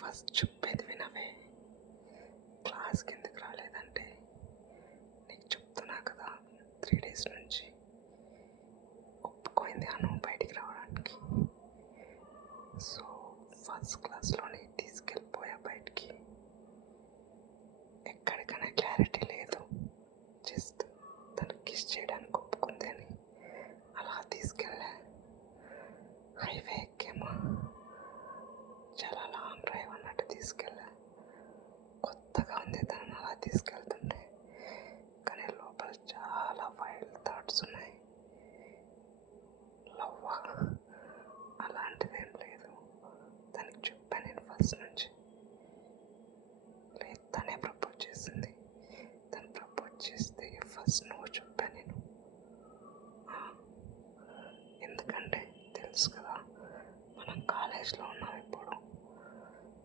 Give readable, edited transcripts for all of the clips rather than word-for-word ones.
First చెప్పేది వినవే. క్లాస్కి ఎందుకు రాలేదంటే నీకు చెప్తున్నా కదా, 3 days నుంచి ఒప్పుకోయింది అను బయటికి రావడానికి. సో ఫస్ట్ క్లాస్లోనే తీసుకెళ్ళిపోయా బయటికి. ఎక్కడికైనా క్లారిటీ లేదు, జస్ట్ తనకి కిస్ చేయడానికి ఒప్పుకుంది అని అలా తీసుకెళ్ళా. హైవే ఎక్కేమా, చాలా లాంగ్ డ్రైవ్ అన్నట్టు తీసుకెళ్ళా. కొత్తగా ఉంది తనని అలా తీసుకెళ్తుంటే, కానీ లోపల చాలా వైల్డ్ థాట్స్ ఉన్నాయి. లవ్ అలాంటిదేం లేదు. తనకి చెప్పాను నేను ఫస్ట్ నుంచి. లేదు, తనే ప్రపోజ్ చేసింది. తను ప్రపోజ్ చేస్తే ఫస్ట్ నువ్వు చెప్పాను నేను. ఎందుకంటే తెలుసు కదా, మనం కాలేజ్లో ఉన్నాం ఇప్పుడు.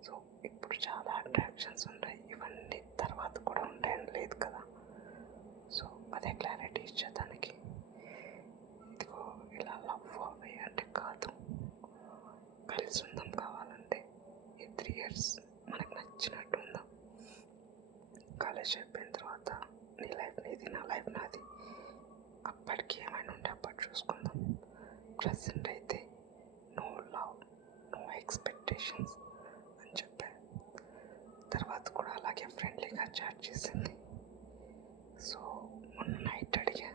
సో ఇప్పుడు చాలా అట్రాక్షన్స్ ఉంటాయి, ఇవన్నీ తర్వాత కూడా ఉంటాయని లేదు కదా. సో అదే క్లారిటీ ఇచ్చే తనకి. ఇదిగో ఇలా లవ్ అవి అంటే కాదు, కలిసి ఉందాం, కావాలంటే ఈ 3 years మనకు నచ్చినట్టు ఉందాం. కాలేజ్ అయిపోయిన తర్వాత నీ లైఫ్ నీది, నా లైఫ్ నాది. అప్పటికి ఏమైనా ఉంటే అప్పటి చూసుకుందాం. ప్రజెంట్ అయితే నో లవ్, నో ఎక్స్పెక్టేషన్స్ అని చెప్పా. తర్వాత కూడా అలాగే ఫ్రెండ్లీగా చాట్ చేసింది. సో మొన్న నైట్ అడిగా,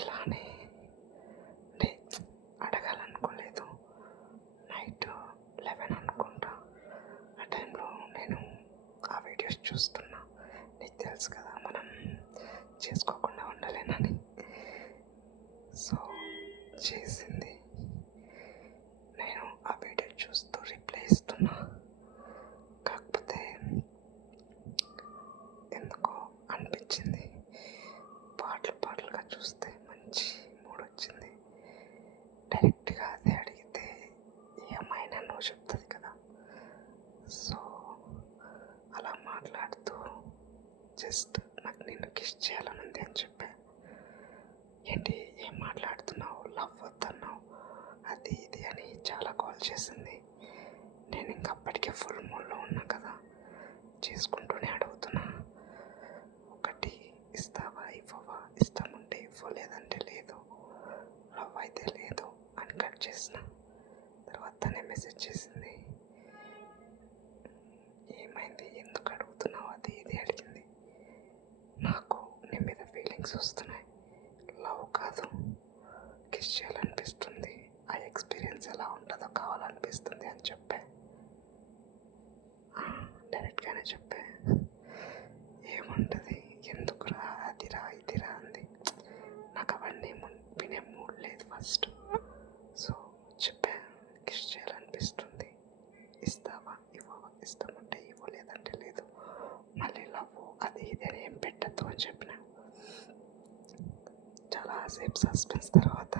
ఇలానే అంటే అడగాలనుకోలేదు. నైట్ 11 అనుకుంటా, ఆ టైంలో నేను ఆ వీడియోస్ చూస్తున్నా. నీకు తెలుసు కదా, మనం చేసుకోకుండా ఉండలేనని. సో చేసింది. నేను ఆ వీడియో చూస్తూ రిప్లై ఇస్తున్నా. కాకపోతే ఎందుకో అనిపించింది, పాటలుగా చూస్తే మంచి మూడ్ వచ్చింది. డైరెక్ట్గా అదే అడిగితే ఏమైనా నువ్వు చెప్తుంది కదా. సో అలా మాట్లాడుతూ జస్ట్ నాకు నిన్ను కిస్ చేయాలని ఉంది అని చెప్పా. ఏంటి ఏం మాట్లాడుతున్నావు, లవ్ వద్దన్నావు, అది ఇది అని చాలా కాల్ చేసింది. నేను ఇంక అప్పటికే ఫుల్ మూడ్లో ఉన్నా కదా, చేసుకుంటూనే అడుగుతున్నా. ఒకటి ఇస్తావా ఇవ్వవా, ఇష్టం ఉంటే ఇవ్వ, లేదంటే లేదు, లవ్ అయితే లేదు అని కట్ చేసిన. తర్వాత తనే మెసేజ్ చేసింది, ఏమైంది, ఎందుకు అడుగుతున్నావు, అది ఇది అడిగింది. నాకు నీ మీద ఫీలింగ్స్ వస్తున్నాయి, లవ్ కాదు, కిస్ చేయాలనిపిస్తుంది, ఆ ఎక్స్పీరియన్స్ ఎలా ఉంటుందో కావాలనిపిస్తుంది అని చెప్పా. డైరెక్ట్గానే చెప్పా. ఏముంటుంది, ఎందుకురా, అదిరా ఇదిరా అంది. నాకు అవన్నీ వినే మూడ్ లేదు ఫస్ట్. సో చెప్పా, కిస్ చేయాలనిపిస్తుంది, ఇస్తావా ఇవ్వవా, ఇష్టం ఉంటే ఇవ్వ, లేదంటే లేదు, మళ్ళీ లవ్ అది ఇది అని ఏం పెట్టద్దు అని చెప్పిన. చాలాసేపు సస్పెన్స్ తర్వాత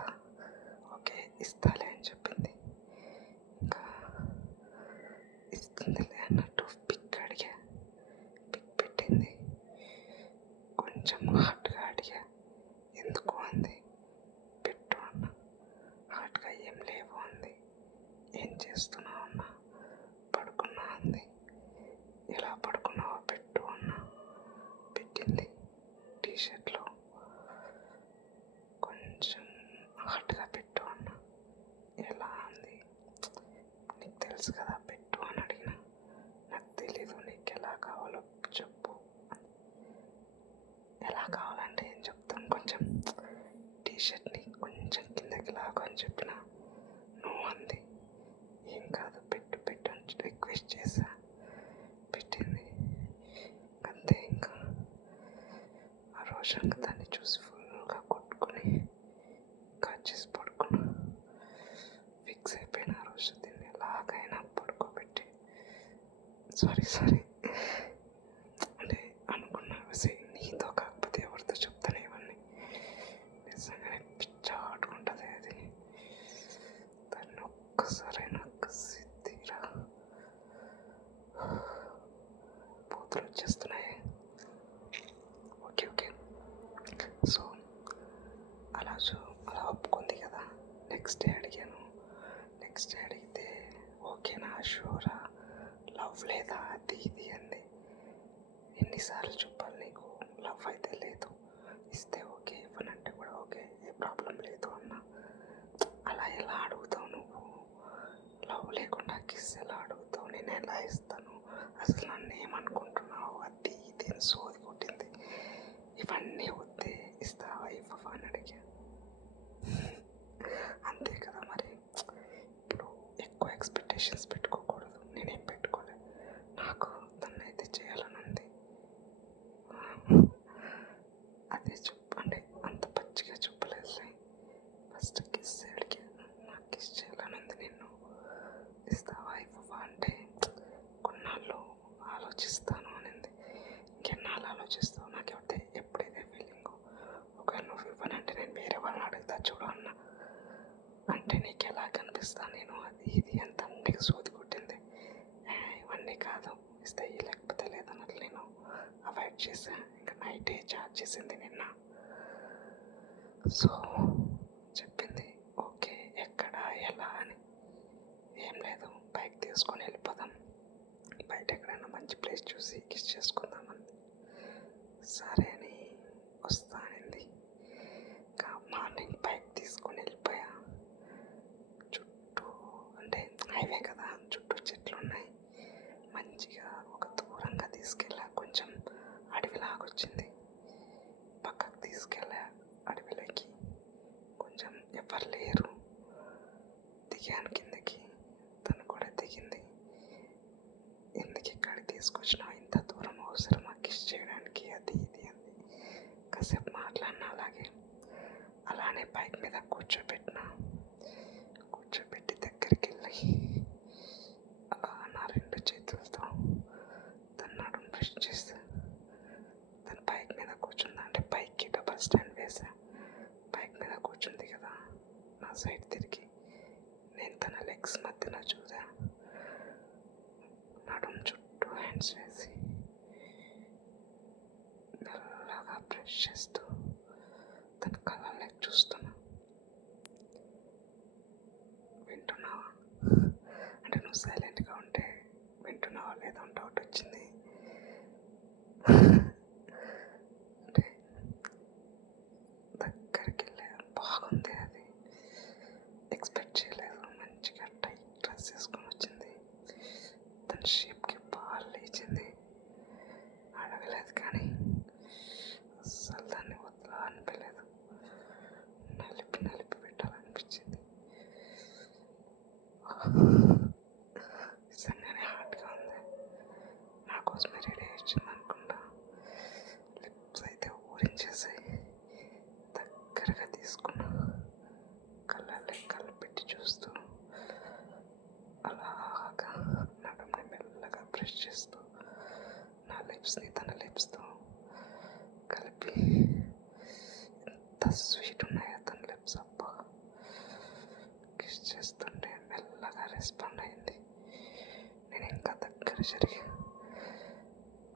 ఓకే ఇస్తాలే అని చెప్పింది. ఇంకా ఇస్తుందిలే అన్నట్టు పిక్ అడిగా. పిక్ పెట్టింది. కొంచెం హార్ట్గా అడిగా, ఎందుకు అంది. పెట్టు అన్న. హార్ట్గా ఏం లేవు అంది. ఏం చేస్తున్నావు అన్న. పడుకున్నా అంది. ఎలా పడుకున్నావో పెట్టు అన్న. పెట్టింది. టీషర్ట్లో కొంచెం హార్ట్గా పెట్టు అన్న. ఎలా అంది. నీకు తెలుసు కదా పెట్టు అని అడిగిన. నాకు తెలీదు, నీకు ఎలా కావాలో చెప్పు. ఎలా కావాలంటే ఏం చెప్తాను, కొంచెం టీషర్ట్ని కొంచెం కిందకి లాగు అని చెప్పిన. నువ్వు అంది. ఏం కాదు పెట్టు పెట్టు అని రిక్వెస్ట్ చేశా. పెట్టింది. అంతే. ఇంకా ఆ రోజు దాన్ని చూసి ఫుల్గా కొట్టుకుని కట్ చేసి పడుకున్నా. ఫిక్స్ అయిపోయిన ఆ రోజు దీన్ని ఎలాగైనా పడుకోబెట్టి సారీ అంటే అనుకున్నా, నీతో కాకపోతే ఎవరితో చెప్తాను ఇవన్నీ. నిజంగానే పిచ్చ ఆడుకుంటుంది అది. దాన్ని ఒక్కసారైనా సిద్ధిరా బూతులు వచ్చేస్తున్నాయి. ఓకే సో అలా ఒప్పుకుంది కదా. నెక్స్ట్ డే అడిగాను. నెక్స్ట్ డే అడిగితే ఓకేనా, షూరా, ఎన్నిసార్లు చెప్పాలి నీకు? లవ్ అయితే లేదు, ఇస్తే ఓకే, ఇవ్వనంటే కూడా ఓకే, ఏ ప్రాబ్లం లేదు అన్న. అలా ఎలా అడుగుతావు నువ్వు? లవ్ లేకుండా కిస్ ఎలా అడుగుతావు? నేను ఎలా ఇస్తాను? అసలు నన్ను ఏమనుకుంటున్నావు? అది ఇది అని సోది కొట్టింది. ఇవన్నీ వద్దే, ఇస్తావా ఇవ్వవా అని అడిగా. అంతే కదా మరి. ఇప్పుడు ఎక్కువ ఎక్స్పెక్టేషన్స్ పెట్టుకోకూడదు. నేనేం పెట్టుకోలేదు. నాకు తను అయితే చేయాలని ఉంది. అదే అంటే అంత పచ్చిగా చెప్పలేదులే. ఫస్ట్ కిస్ అడిగా, నాకు కిస్ చేయాలని ఉంది, నిన్ను ఇస్తావా ఇవ్వవా అంటే కొన్నాళ్ళు ఆలోచిస్తాను అనింది. ఇంకెన్నాళ్ళు ఆలోచిస్తావు? నాకు ఎప్పుడైతే ఫీలింగ్ ఒకవేళ నువ్వు ఇవ్వనంటే నేను వేరే వాళ్ళని అడుగుతా చూడు అన్న. అంటే నీకు ఎలా కనిపిస్తా నేను? అది ఇది అంత నీకు సోది కొట్టింది. ఇవన్నీ కాదు, ఇస్తే లేకపోతే లేదన్నట్లు నేను అవాయిడ్ చేశాను. ఇంకా నైటే చార్జ్ చేసింది నిన్న. సో చెప్పింది ఓకే, ఎక్కడ ఎలా అని. ఏం లేదు, బైక్ తీసుకొని వెళ్ళిపోదాం, బయట ఎక్కడైనా మంచి ప్లేస్ చూసి కిస్ చేసుకుందామని. సరే అని వస్తా అనింది. ఇంకా మార్నింగ్ బైక్ తీసుకొని వెళ్ళిపోయా. చుట్టూ అంటే హైవే కదా, చుట్టూ చెట్లు ఉన్నాయి. మంచిగా ఒక దూరంగా తీసుకెళ్ళా. కొంచెం అడవిలాగొచ్చింది. పక్కకు తీసుకెళ్ళా అడవిలోకి. కొంచెం ఎవరు లేరు. దిగాను కిందకి, తను కూడా దిగింది. ఎందుకు ఇక్కడికి తీసుకొచ్చినా, ఇంత దూరం అవసరమా కిస్ చేయడానికి, అది ఇది అంది. కాసేపు మాట్లాడినా అలానే బైక్ మీద కూర్చోబెట్టి దగ్గరికి వెళ్ళి అలా నా 2 చేతులతో తన నడుము బ్రష్ చేస్తా. తను బైక్ మీద కూర్చుందా అంటే బైక్కి డబల్ స్టాండ్ వేసా. బైక్ మీద కూర్చుంది కదా, నా సైడ్ తిరిగి నేను తన లెగ్స్ మధ్యన చూసా. నడుము చుట్టూ హ్యాండ్స్ వేసి మెల్లగా బ్రష్ చేస్తూ తన కళ్ళలోకి చూస్తున్నా. వింటున్నావా అంటే నువ్వు సైలెంట్గా ఉంటే వింటున్నావా లేదా అని డౌట్ వచ్చింది. అంటే దగ్గరికి వెళ్ళే బాగుంది. అది ఎక్స్పెక్ట్ చేయలేదు. మంచిగా టైట్ డ్రెస్ వేసుకొని వచ్చింది. తన షేప్కి బాగా లేచింది. అడగలేదు కానీ అస్సలు దాన్ని వదలాలనిపించలేదు. నలిపి పెట్టాలనిపించింది. నిజంగానే హార్ట్గా ఉంది. నా కోసమే రెడీ వచ్చింది అనుకుంటా. లిప్స్ అయితే ఊరించేసాయి. దగ్గరగా తీసుకున్నా. కళ్ళల్లో కళ్ళు పెట్టి చూస్తూ అలాగా నడుముని మెల్లగా బ్రష్ చేస్తూ నా లిప్స్ని తన లిప్స్తో కలిపి. ఎంత స్వీట్ ఉన్నాయో తన లిప్స్. అబ్బా, కిస్ చేస్తుంటే మెల్లగా రెస్పాండ్ అయింది. నేను ఇంకా దగ్గర జరిగి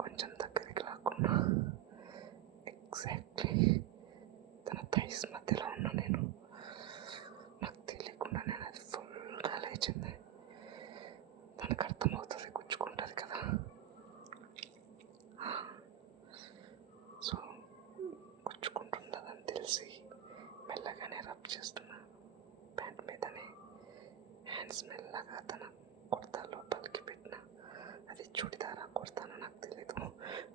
కొంచెం దగ్గరికి లాక్కున్నా. ఎగ్జాక్ట్లీ తన థైస్ మధ్యలో ఉన్నా నేను. నాకు తెలియకుండా నేను అది ఫుల్గా లేచింది. తనకు అర్థమవుతుంది, గుచ్చుకుంటుంది కదా. సో గుచ్చుకుంటుందని తెలిసి మెల్లగానే రబ్ చేస్తున్నా ప్యాంట్ మీదనే. హ్యాండ్స్ మెల్లగా తన కుర్తా లోపలికి పెట్టిన. అది చుడిదారా కుర్తానో నాకు తెలీదు.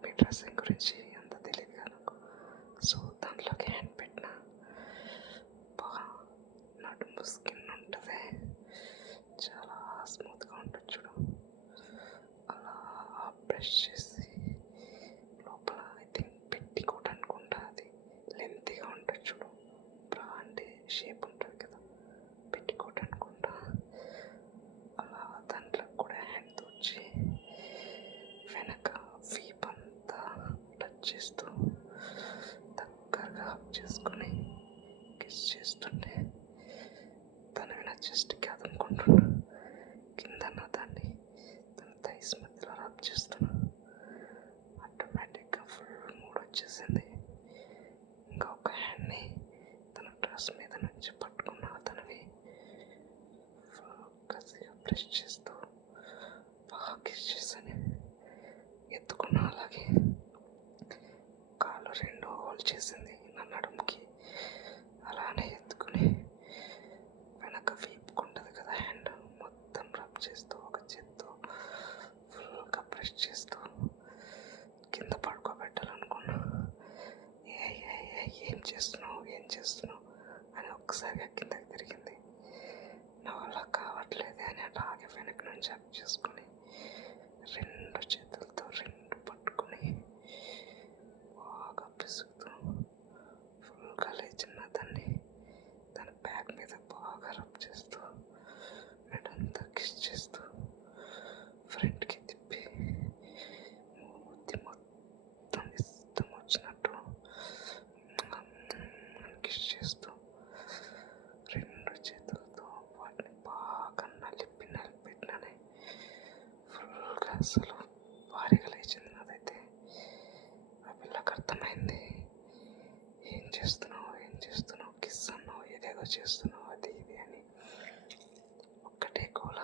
మీ డ్రెస్సింగ్ గురించి అంత తెలియదు కదా నాకు. సో దాంట్లోకి హ్యాండ్ పెట్టిన. నడుము స్కిన్ ఉంటుంది, చాలా స్మూత్గా ఉంటుంది చూడు. అలా బ్రష్ చేసి లోపల ఐ థింక్ పెట్టి కోట్ అనుకుంటా. అది లెంతీగా ఉంటుంది చూడు. బ్రా అంటే షేప్ ఉంటుంది కదా, పెట్టి కోట్ అనుకుంటా. అలా దాంట్లో కూడా హ్యాండ్ తోచి వెనక వీప్ అంతా టచ్ చేస్తూ దగ్గరగా హక్ చేసుకొని కిస్ చేస్తుంటే తనవి నా చెస్ట్కి అదుముకుంటున్నా. కింద దాన్ని తన థైస్ మధ్యలో రబ్ చేస్తున్నా. ఆటోమేటిక్గా ఫుల్ మూడ్ వచ్చేసింది. ఇంకా ఒక హ్యాండ్ని తన డ్రెస్ మీద నుంచి పట్టుకున్నా. తనవి కసిగా బ్రష్ చేస్తూ బాగా కిస్ చేశాను. ఎత్తుకున్నా అలాగే హోల్ చేసింది నా నడుముకి. అలానే ఎత్తుకుని వెనక వీపుకుంటుంది కదా హ్యాండ్, మొత్తం రబ్ చేస్తూ ఒక చేత్తో ఫుల్గా ప్రెస్ చేస్తూ కింద పడుకోబెట్టాలనుకున్నా. ఏం చేస్తున్నావు అని ఒక్కసారిగా కిందకి తిరిగింది. నా వల్ల కావట్లేదు అని అలాగే వెనక నుంచి అప్ చేసుకుని రెండు చేతులతో రెండు పట్టుకుని బాగా పిసుకుతూ ఫుల్గా లేచిన దాన్ని తన బ్యాగ్ మీద బాగా రబ్ చేస్తూ మెడంతా కిస్ చేస్తూ ఫ్రంట్కి తిప్పి మూతి మొత్తం ఇష్టం వచ్చినట్టు కిస్ చేస్తూ రెండు చేతులతో వాటిని బాగా నలిపినానే ఫుల్గా అసలు భారీగా లేచింది. నాదైతే ఆ పిల్లకి అర్థమైంది. ఏం చేస్తున్నావు కిస్ అన్నావు, ఏదేదో చేస్తున్నావు అది ఇది అని ఒక్కటే గోల.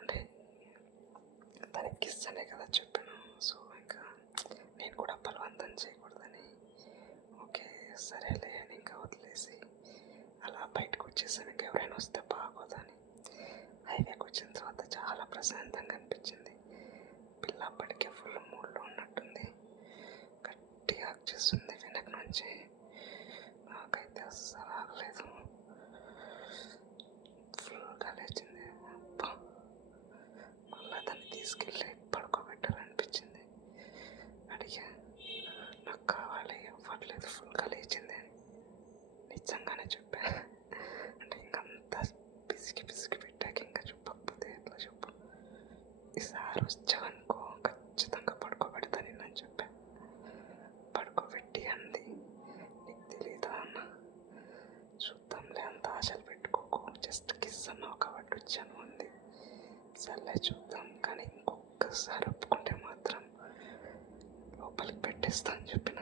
అంటే తనకి కిస్ అనే కదా చెప్పాను. సో ఇంకా నేను కూడా బలవంతం చేయకూడదని ఓకే సరేలే అని ఇంకా వదిలేసి అలా బయటకు వచ్చేసాను. ఇంకా ఎవరైనా వస్తే బాగోదని. హైవేకి వచ్చిన తర్వాత చాలా ప్రశాంతంగా అనిపించింది. పిల్ల అప్పటికే ఫుల్ మూడ్లో ఉన్నట్టుంది. గట్టిగా హగ్ చేస్తుంది వెనక నుంచి. నాకైతే అస్సలు ఆగలేదు. ఫుల్గా లేచింది. మళ్ళీ దాన్ని తీసుకెళ్ళి పడుకోబెట్టాలనిపించింది. అడిగా నాకు కావాలి, అవ్వట్లేదు, ఫుల్గా లేచింది అని. నిజంగానే చెప్పా. అంటే ఇంకంతా పిసికి పెట్టాక ఇంకా చెప్పకపోతే ఎట్లా చెప్పు. ఈసారి వచ్చావనుకో ఖచ్చితంగా పడుకోబెడతా నిన్నని చెప్పా. పడుకోబెట్టి అంది, నీకు తెలీదా అన్న, చూద్దాంలే అంత ఆశలు పెట్టుకోకు, జస్ట్ కిస్ అన్నావు కాబట్టి వచ్చాను అంది. సర్లే చూద్దాం, కానీ ఇంకొకసారి ఒప్పుకుంటే మాత్రం లోపలికి పెట్టేస్తా అని చెప్పిన.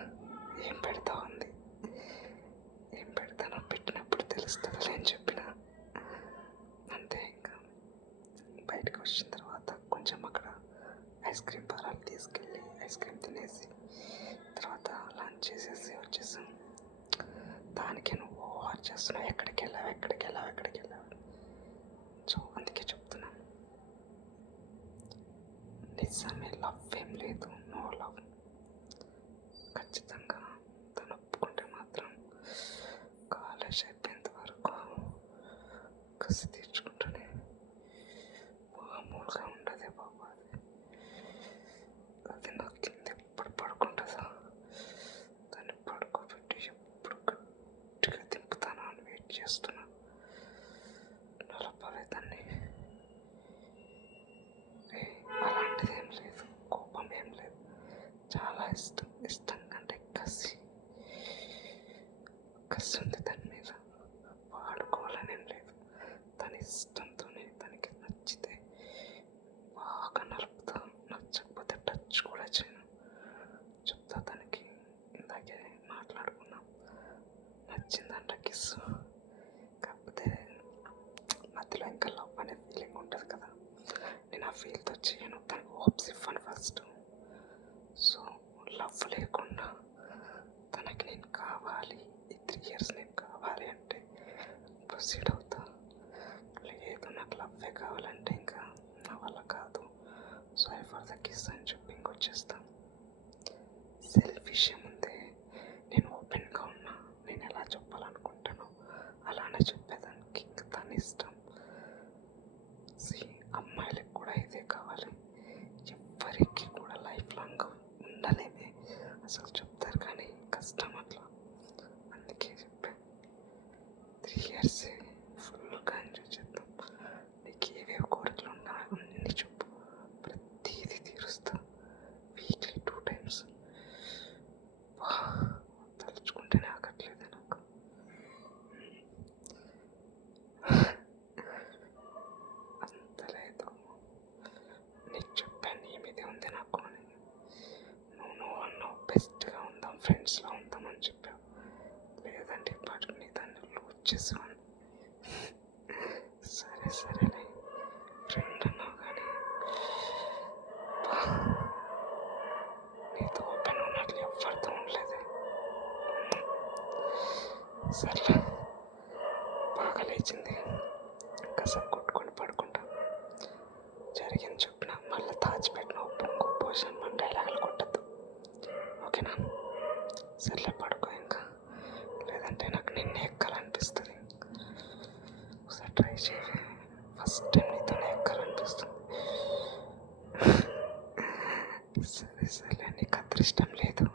ఏం పెడతావు అంది. ఏం పెడతానో పెట్టినప్పుడు తెలుస్తుందిలే అని చెప్పిన. అంతే. ఇంకా బయటకు వచ్చిన తర్వాత కొంచెం అక్కడ ఐస్ క్రీమ్ పారాలు తీసుకెళ్ళి ఐస్ క్రీమ్ తినేసి తర్వాత లంచ్ చేసేసి వచ్చేసాం. దానికి నువ్వు ఓవర్ చేస్తున్నావు, ఎక్కడికి వెళ్ళావు. సో అందుకే చెప్తున్నాను, నిజమే లవ్ ఏం లేదు, నో లవ్. ఖచ్చితంగా తను ఒప్పుకుంటే మాత్రం కాలేజ్ అయిపోయేంత వరకు కసి తీర్చుకుంటానే. మామూలుగా ఉండదే బాబా. అది నా కింద ఎప్పుడు పడుకుంటుందా, దాన్ని పడుకోబెట్టి ఎప్పుడు గట్టిగా దింపుతానా అని వెయిట్ చేస్తున్నా. నలపలే దాన్ని. అలాంటిది ఏం లేదు, కోపం ఏం లేదు, చాలా ఇష్టం కంటే కసి ఉంది దాని మీద. వాడుకోవాలనేం లేదు, తన ఇష్టంతోనే తనకి నచ్చితే బాగా నలుపుతా, నచ్చకపోతే టచ్ కూడా చేయను. చెప్తా తనకి, ఇందాకే మాట్లాడుకున్నాం, నచ్చిందంట కిస్. కాకపోతే మధ్యలో ఇంకా లవ్ అనే ఫీలింగ్ ఉంటుంది కదా, నేను ఆ ఫీల్తో చేయను. తనకు హోప్స్ ఇవ్వను ఫస్ట్. సో లవ్ లేకుండా తనకి నేను కావాలి, ఈ 3 years నేను కావాలి అంటే ప్రొసీడ్ అవుతా. లేదు నాకు లవ్వే కావాలంటే ఇంకా నా వల్ల కాదు, సారీ ఫర్ ద కిస్ అని చెప్పి ఇంకొచ్చేస్తాను. సెల్ఫిష్ ఏముంది, నేను ఓపెన్గా ఉన్నా, నేను ఎలా చెప్పాలనుకుంటానో అలానే చెప్పేదానికి. ఇంకా తన ఇష్టం. అమ్మాయిలకు కూడా ఇదే కావాలి, ఎవ్వరికి కూడా లైఫ్ లాంగ్ ఉండలేమే అసలు చెప్తారు, కానీ కష్టం అట్లా. అందుకే చెప్పా 3 years ఫుల్గా ఎంజాయ్ చేద్దాం. నీకు ఏవేవి కోరికలు ఉన్నా అన్నీ చెప్పు, ప్రతిదీ తీరుస్తా. Weekly 2 times. తలుచుకుంటేనే ఆగట్లేదు నాకు. అంత లేదు, నీకు చెప్పాను నీ మీదే ఉంది నాకు అని. నువ్వు అన్నావు బెస్ట్గా ఉందాం, ఫ్రెండ్స్లో ఉందాం అని చెప్పావు. లేదంటే ఇప్పటికి నీ దాన్ని లూజ్ చేసాను. సరేలే ఫ్రెండ్ అన్నావు, కానీ నీతో ఓపెన్ ఉన్నట్లు ఎవరితో ఉండలేదే. సర్లే బాగా లేచింది, కాసేపు కొట్టుకొని పడుకుంటా. జరిగింది చెప్పిన, మళ్ళీ దాచిపెట్టిన పొంగు పోషన్ మన డైలాగులు కొట్టద్దు, ఓకేనా? సర్లే పడుకో ఇంకా, లేదంటే నాకు నిన్నే ఎక్కాలనిపిస్తుంది. ఒకసారి ట్రై చేయి, ఫస్ట్ టైం నీతోనే ఎక్కాలనిపిస్తుంది. సరే సర్లే, నీకు అదృష్టం లేదు.